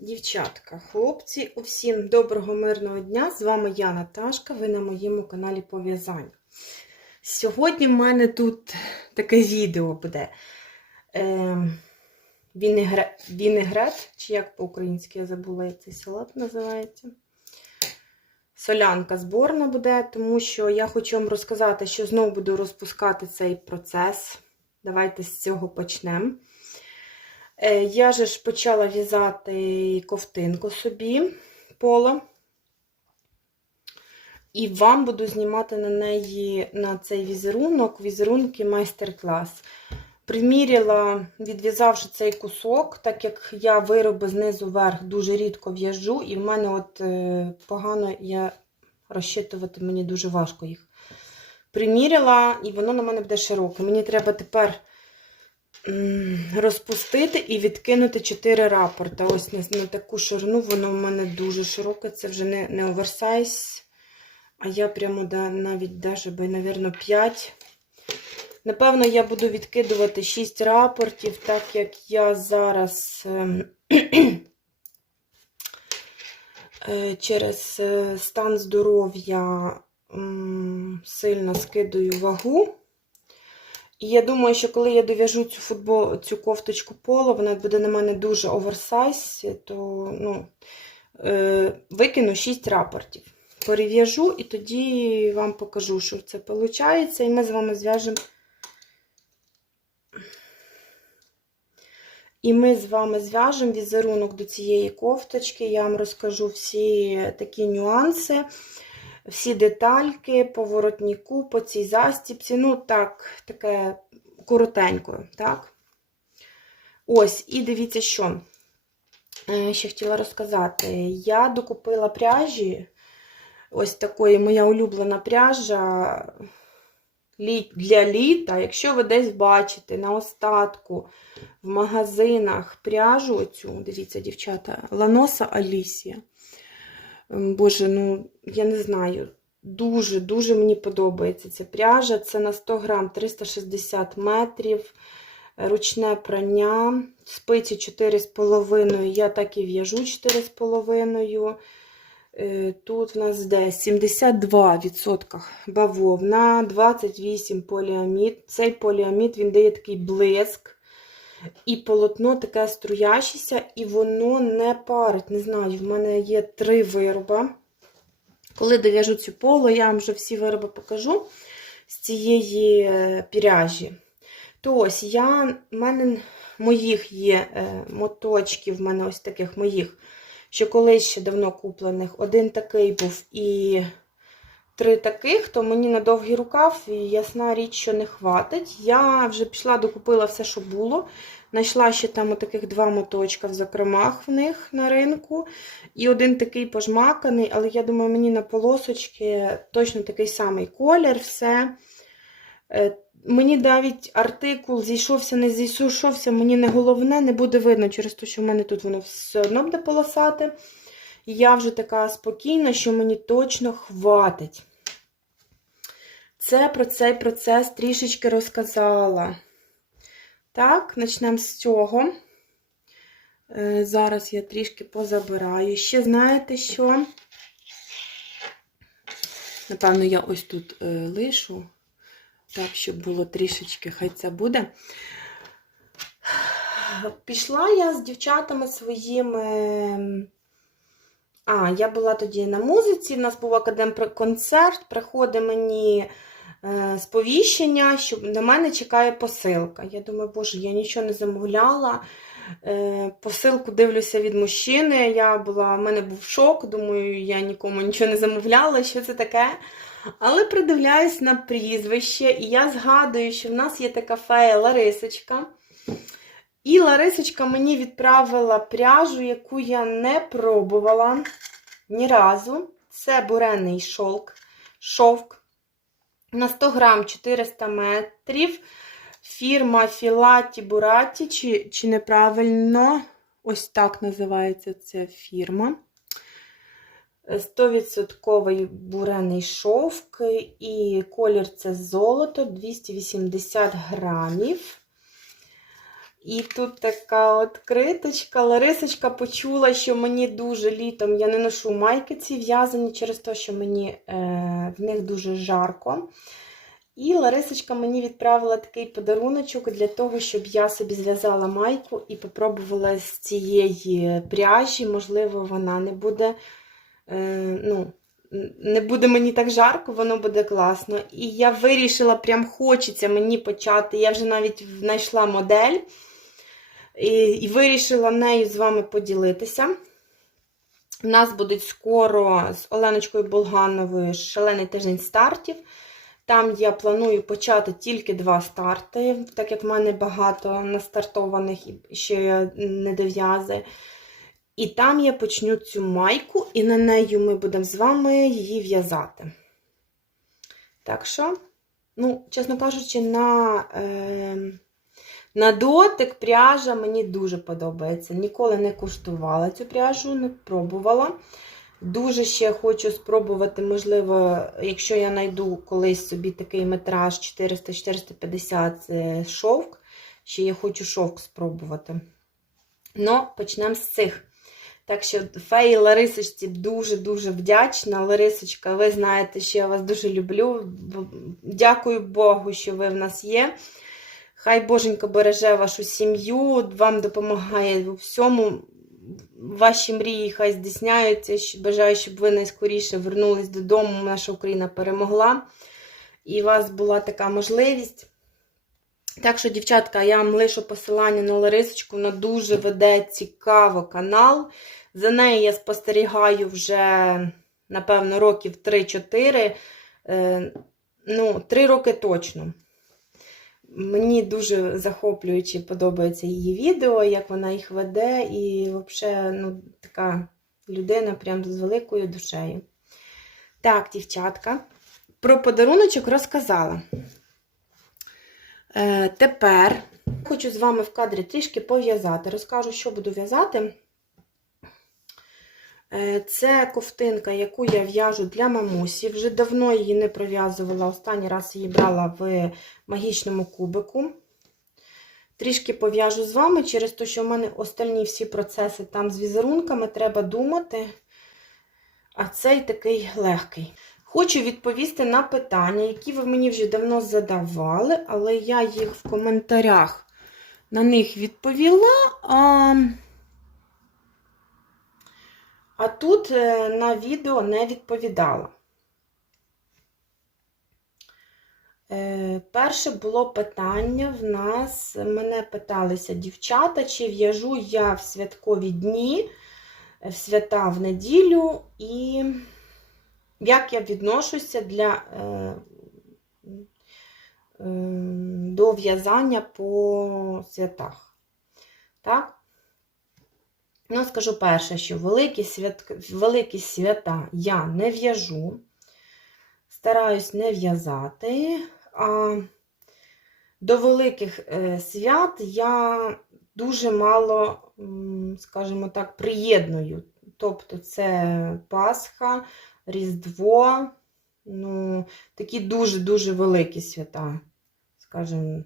Дівчатка, хлопці, усім доброго мирного дня! З вами я, Наташка, ви на моєму каналі Пов'язання. Сьогодні в мене тут таке відео буде. Е, вінегрет, вінегрет, чи як по-українськи я забула, як цей салат називається. Солянка зборна буде, тому що я хочу вам розказати, що знову буду розпускати цей процес. Давайте з цього почнемо. Е, Я же ж почала в'язати ковтинку собі поло. І вам буду знімати на неї на цей візерунок, візерунки майстер-клас. Приміряла, відв'язавши цей кусок, так як я вироби знизу вверх дуже рідко в'яжу, і в мене от е, погано я розчитувати, мені дуже важко їх. Приміряла, і воно на мене буде широке. Мені треба тепер розпустити і відкинути 4 рапорта. Ось на, на таку ширину, воно в мене дуже широке, це вже не не оверсайз. А я прямо да, навіть даже би, навірно, 5. Напевно, я буду відкидувати 6 рапортів, так як я зараз е, через е, стан здоров'я сильно скидаю вагу. І я думаю, що коли я дов'яжу цю футбол, цю кофточку поло, вона буде на мене дуже оверсайз, то ну, е, викину 6 рапортів. Перев'яжу і тоді вам покажу, що це виходить. І ми з вами зв'яжемо. І ми з вами зв'яжемо візерунок до цієї кофточки. Я вам розкажу всі такі нюанси всі детальки по воротнику, по цій застіпці. Ну, так, таке коротенько, так? Ось, і дивіться, що е, ще хотіла розказати. Я докупила пряжі, ось такої моя улюблена пряжа для літа. Якщо ви десь бачите на остатку в магазинах пряжу, оцю, дивіться, дівчата, Ланоса Алісія. Боже, ну, я не знаю. Дуже-дуже мені подобається ця пряжа. Це на 100 грам 360 метрів. Ручне прання, спиці 4,5. Я так і в'яжу 4,5. Е, тут в нас де 72% бавовна, 28 поліамід. Цей поліамід він дає такий блиск. І полотно таке струящеся, і воно не парить. Не знаю, в мене є три вироби. Коли дов'яжу цю поло, я вам вже всі вироби покажу з цієї е, піряжі. То ось я, в мене моїх є е, моточків, в мене ось таких моїх, що колись ще давно куплених. Один такий був і три таких, то мені на довгий рукав, і ясна річ, що не хватить. Я вже пішла, докупила все, що було. Знайшла ще там таких два моточка в закромах в них на ринку. І один такий пожмаканий, але я думаю, мені на полосочки точно такий самий колір, все. Е, мені навіть артикул зійшовся, не зійшовся, мені не головне, не буде видно через те, що в мене тут воно все одно буде полосати. І я вже така спокійна, що мені точно хватить. Це про цей процес трішечки розказала. Так, почнемо з цього. Е, зараз я трішки позабираю. Ще знаєте що? Напевно, я ось тут е, лишу, так, щоб було трішечки, хай це буде. Пішла я з дівчатами своїми. А, я була тоді на музиці, у нас був академ-концерт, приходить мені е, сповіщення, що на мене чекає посилка. Я думаю, боже, я нічого не замовляла. Е, посилку дивлюся від мужчини. Я була, в мене був шок, думаю, я нікому нічого не замовляла, що це таке. Але придивляюсь на прізвище, і я згадую, що в нас є така фея Ларисочка. І Ларисочка мені відправила пряжу, яку я не пробувала ні разу. Це бурений шовк. шовк. На 100 грам 400 метрів. Фірма Філаті Бураті, чи, чи неправильно, ось так називається ця фірма. 100% бурений шовк, і колір це золото 280 грамів. І тут така от криточка. Ларисочка почула, що мені дуже літом я не ношу майки ці в'язані через те, що мені е, в них дуже жарко. І Ларисочка мені відправила такий подаруночок для того, щоб я собі зв'язала майку і попробувала з цієї пряжі. Можливо, вона не буде, е, ну, не буде мені так жарко, воно буде класно. І я вирішила, прям хочеться мені почати. Я вже навіть знайшла модель і, і вирішила нею з вами поділитися. У нас буде скоро з Оленочкою Болгановою шалений тиждень стартів. Там я планую почати тільки два старти, так як в мене багато настартованих і ще не дов'язи. І там я почну цю майку, і на нею ми будемо з вами її в'язати. Так що, ну, чесно кажучи, на, е, на дотик пряжа мені дуже подобається. Ніколи не куштувала цю пряжу, не пробувала. Дуже ще хочу спробувати, можливо, якщо я знайду колись собі такий метраж 400-450 шовк, ще я хочу шовк спробувати. Ну, почнемо з цих. Так що феї Ларисочці дуже-дуже вдячна. Ларисочка, ви знаєте, що я вас дуже люблю. Дякую Богу, що ви в нас є. Хай Боженька береже вашу сім'ю, вам допомагає у всьому. Ваші мрії хай здійсняються. Бажаю, щоб ви найскоріше вернулись додому. Наша Україна перемогла. І у вас була така можливість. Так що, дівчатка, я вам лишу посилання на Ларисочку. Вона дуже веде цікаво канал. За нею я спостерігаю вже, напевно, років 3-4. Ну, 3 роки точно. Мені дуже захоплююче подобається її відео, як вона їх веде, і взагалі, ну, така людина прям з великою душею. Так, дівчатка, про подаруночок розказала. Е, Тепер хочу з вами в кадрі трішки пов'язати. Розкажу, що буду в'язати. Е, Це ковтинка, яку я в'яжу для мамусі. Вже давно її не пров'язувала. Останній раз її брала в магічному кубику. Трішки пов'яжу з вами через те, що в мене остальні всі процеси там з візерунками треба думати. А цей такий легкий. Хочу відповісти на питання, які ви мені вже давно задавали, але я їх в коментарях на них відповіла. А... А тут е, на відео не відповідала. Е, перше було питання в нас, мене питалися дівчата, чи в'яжу я в святкові дні, в свята в неділю, і як я відношуся для, е, до в'язання по святах. Так? Ну, скажу перше, що великі, свят... великі свята я не в'яжу, стараюсь не в'язати, а до великих е, свят я дуже мало, скажімо так, приєдную. Тобто це Пасха, Різдво, ну, такі дуже-дуже великі свята, скажімо.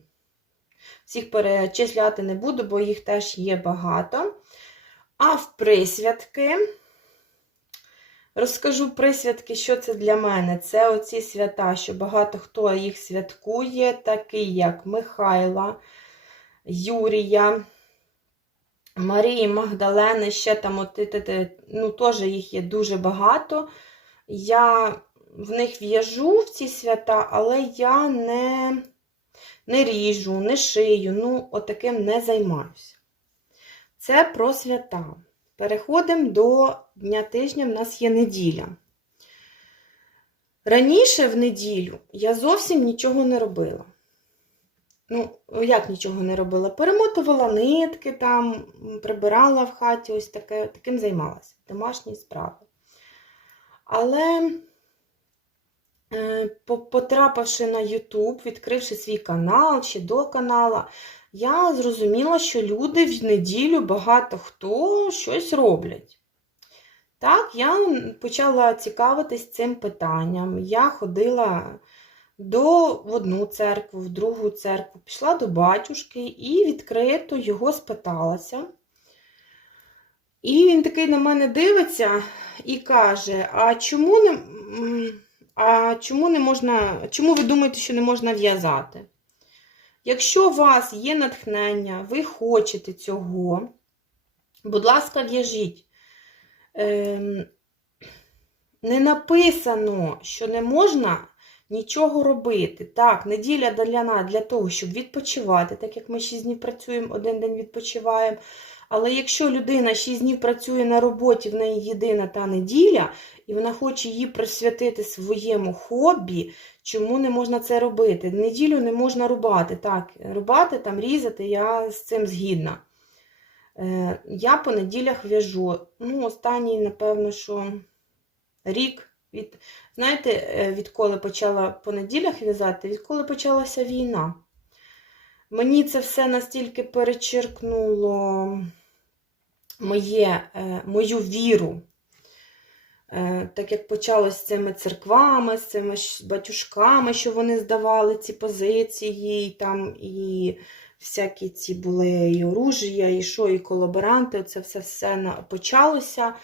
Всіх перечисляти не буду, бо їх теж є багато. А в присвятки, розкажу присвятки, що це для мене. Це оці свята, що багато хто їх святкує, такі як Михайла, Юрія, Марії Магдалени, ще там, от, ну, теж їх є дуже багато. Я в них в'яжу в ці свята, але я не, не ріжу, не шию, ну, отаким не займаюся. Це про свята. Переходимо до дня тижня, в нас є неділя. Раніше в неділю я зовсім нічого не робила. Ну, як нічого не робила? Перемотувала нитки, там, прибирала в хаті, ось таке, таким займалася. Домашні справи. Але, е, потрапивши на YouTube, відкривши свій канал чи до канала, я зрозуміла, що люди в неділю багато хто щось роблять. Так, я почала цікавитись цим питанням. Я ходила до в одну церкву, в другу церкву, пішла до батюшки і відкрито його спиталася. І він такий на мене дивиться і каже: А чому не, а чому не можна, чому ви думаєте, що не можна в'язати? Якщо у вас є натхнення, ви хочете цього, будь ласка, в'яжіть. Ем, не написано, що не можна нічого робити. Так, неділя для для того, щоб відпочивати, так як ми 6 днів працюємо, один день відпочиваємо. Але якщо людина 6 днів працює на роботі, в неї єдина та неділя, і вона хоче її присвятити своєму хобі, чому не можна це робити? Неділю не можна рубати. Так, рубати, там, різати, я з цим згідна. Е, Я по неділях в'яжу. Ну, останній, напевно, що рік. Від, знаєте, е, відколи почала по неділях в'язати, відколи почалася війна. Мені це все настільки перечеркнуло моє, е, мою віру. Е, Так як почалось з цими церквами, з цими батюшками, що вони здавали ці позиції, і там і всякі ці були і оружія, і що, і колаборанти, це все все почалося.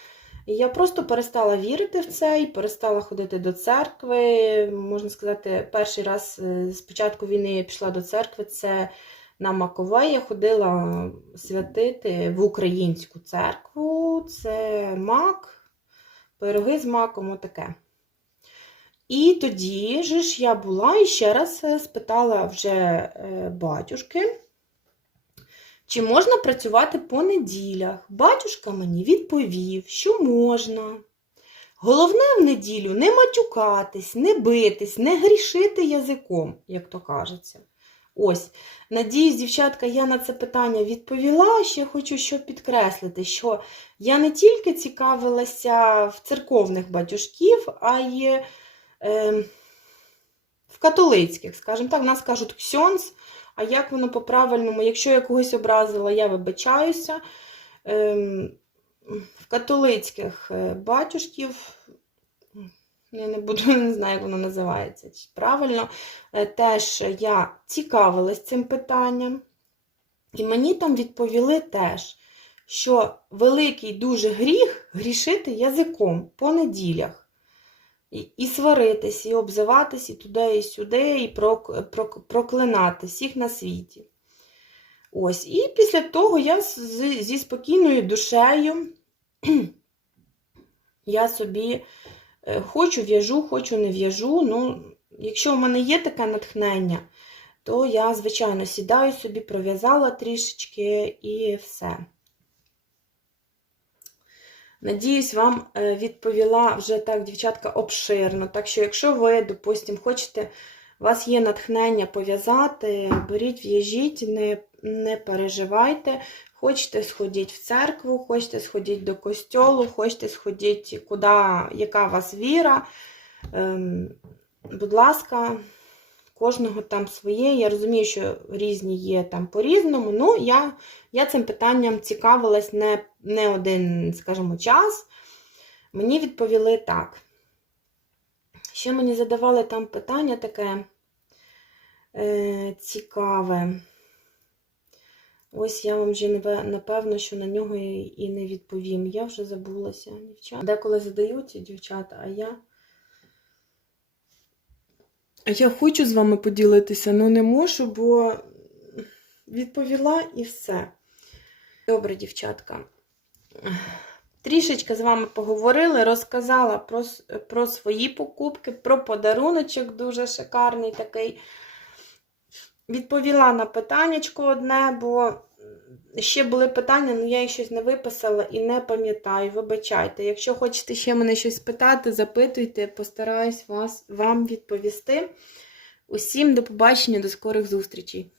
І я просто перестала вірити в це і перестала ходити до церкви. Можна сказати, перший раз е, з початку війни я пішла до церкви. Це на Макове. Я ходила святити в українську церкву. Це мак, пироги з маком, отаке. І тоді ж я була і ще раз е, спитала вже е, батюшки, чи можна працювати по неділях. Батюшка мені відповів, що можна. Головне в неділю не матюкатись, не битись, не грішити язиком, як то кажеться. Ось, надіюсь, дівчатка, я на це питання відповіла. Ще хочу що підкреслити, що я не тільки цікавилася в церковних батюшків, а й е, в католицьких, скажімо так, в нас кажуть ксьонс, а як воно по-правильному, якщо я когось образила, я вибачаюся. Ем, в католицьких е, батюшків, я не буду, не знаю, як воно називається правильно, е, теж я цікавилась цим питанням. І мені там відповіли теж, що великий дуже гріх грішити язиком по неділях. І, сваритись, і обзиватись, і туди, і сюди, і прок, прок, проклинати всіх на світі. Ось, і після того я зі спокійною душею я собі е, хочу в'яжу, хочу не в'яжу. Ну, якщо в мене є таке натхнення, то я, звичайно, сідаю собі, пров'язала трішечки і все. Надіюсь, вам е, відповіла вже так, дівчатка, обширно. Так що, якщо ви, допустимо, хочете, у вас є натхнення пов'язати, беріть, в'яжіть, не, не переживайте. Хочете сходіть в церкву, хочете сходіть до костьолу, хочете сходіть, куди, яка у вас віра. Ем, будь ласка, кожного там своє. Я розумію, що різні є там по-різному. Ну, я, я цим питанням цікавилась не, не один, скажімо, час. Мені відповіли так. Ще мені задавали там питання таке е, цікаве. Ось я вам вже напевно, що на нього і не відповім. Я вже забулася, дівчата. Деколи задають дівчата, а я. Я хочу з вами поділитися, але не можу, бо відповіла і все. Добре, дівчатка. Трішечки з вами поговорили, розказала про, про свої покупки, про подаруночок дуже шикарний такий. Відповіла на питаннячко одне, бо ще були питання, але я їх щось не виписала і не пам'ятаю. Вибачайте. Якщо хочете ще мене щось питати, запитуйте, постараюсь вас, вам відповісти. Усім до побачення, до скорих зустрічей!